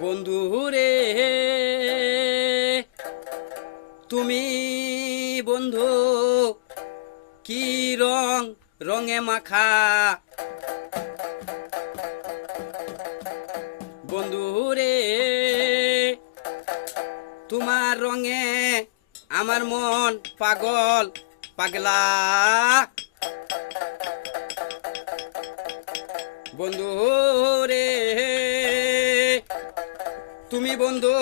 বন্ধু রে তুমি বন্ধু কি রং রঙে মাখা বন্ধু রে তোমার রঙে আমার মন পাগল পাগলা বন্ধু রে তুমি বন্ধু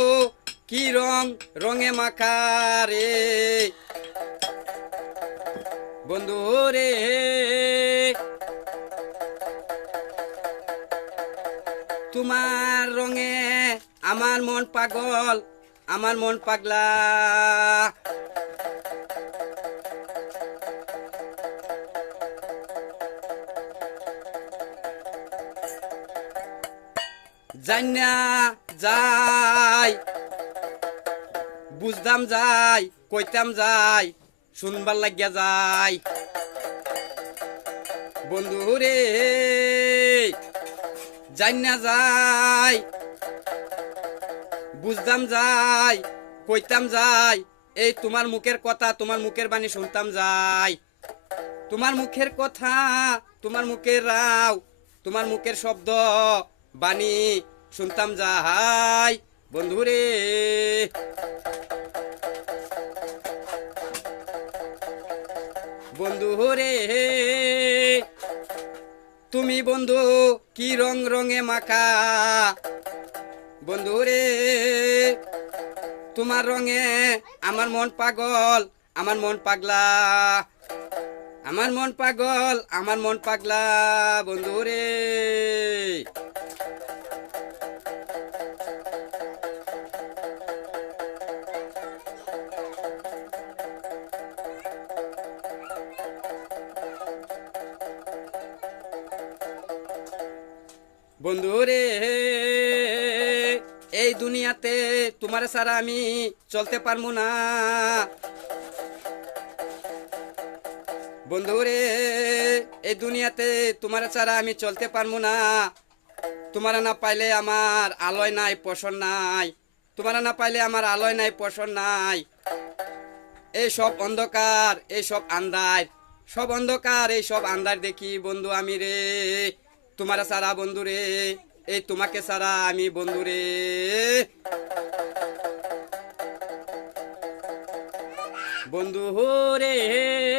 কি রং রঙে মাখা রে বন্ধু রে তোমার রঙে আমার মন পাগল আমার মন পাগলা জান্না যাই বুঝদাম যাই কইতাম যাই শুনবার লাগিয়া যাই বন্ধু রে জান্না যাই বুঝদাম যাই কইতাম যাই এই তোমার মুখের কথা তোমার মুখের বাণী শুনতাম যাই তোমার মুখের কথা তোমার মুখের রাও তোমার মুখের শব্দ বাণী শুনতাম যাই বন্ধু রে বন্ধু রে তুমি বন্ধু কি রং রঙে মাখা বন্ধু রে তোমার রঙে আমার মন পাগল আমার মন পাগলা আমার মন পাগল আমার মন পাগলা বন্ধু রে বন্ধু রে এই দুনিয়াতে তোমার ছাড়া আমি চলতে পারবো না বন্ধু রে এই দুনিয়াতে তোমার ছাড়া আমি চলতে পারবো না তোমার না পাইলে আমার আলোয় নাই পোষণ নাই তোমার না পাইলে আমার আলোয় নাই পোষণ নাই এই সব অন্ধকার এই সব আন্ধার সব অন্ধকার এই সব আন্ধার দেখি বন্ধু আমি রে তোমার সারা বন্ধু রে এই তোমাকে সারা আমি বন্ধু রে বন্ধু রে